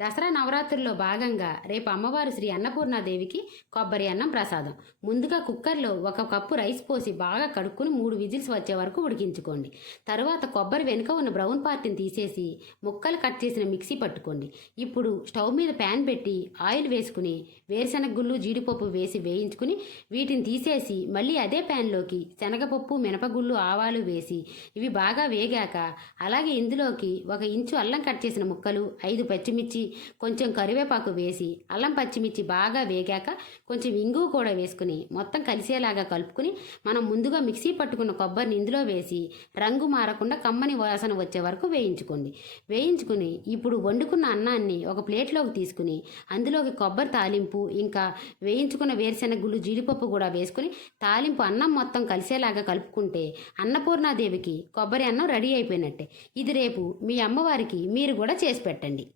దసరా నవరాత్రుల్లో భాగంగా రేపు అమ్మవారు శ్రీ అన్నపూర్ణాదేవికి కొబ్బరి అన్నం ప్రసాదం. ముందుగా కుక్కర్లో 1 కప్పు రైస్ పోసి బాగా కడుక్కుని 3 విజిల్స్ వచ్చే వరకు ఉడికించుకోండి. తరువాత కొబ్బరి వెనుక ఉన్న బ్రౌన్ పార్ట్ని తీసేసి ముక్కలు కట్ చేసిన మిక్సీ పట్టుకోండి. ఇప్పుడు స్టవ్ మీద ప్యాన్ పెట్టి ఆయిల్ వేసుకుని వేరుశనగ గుళ్ళు జీడిపప్పు వేసి వేయించుకుని వీటిని తీసేసి మళ్ళీ అదే ప్యాన్లోకి శనగపప్పు మినపగుళ్ళు ఆవాలు వేసి ఇవి బాగా వేగాక అలాగే ఇందులోకి 1 ఇంచు అల్లం కట్ చేసిన ముక్కలు 5 పచ్చిమిర్చి కొంచెం కరివేపాకు వేసి అల్లం పచ్చిమిర్చి బాగా వేగాక కొంచెం ఇంగువ కూడా వేసుకుని మొత్తం కలిసేలాగా కలుపుకుని మనం ముందుగా మిక్సీ పట్టుకున్న కొబ్బరిని ఇందులో వేసి రంగు మారకుండా కమ్మని వాసన వచ్చే వరకు వేయించుకుని ఇప్పుడు వండుకున్న అన్నాన్ని ఒక ప్లేట్లోకి తీసుకుని అందులోకి కొబ్బరి తాలింపు ఇంకా వేయించుకున్న వేరుశెనగ గుళ్ళు జీడిపప్పు కూడా వేసుకుని తాలింపు అన్నం మొత్తం కలిసేలాగా కలుపుకుంటే అన్నపూర్ణాదేవికి కొబ్బరి అన్నం రెడీ అయిపోయినట్టే. ఇది రేపు మీ అమ్మవారికి మీరు కూడా చేసి పెట్టండి.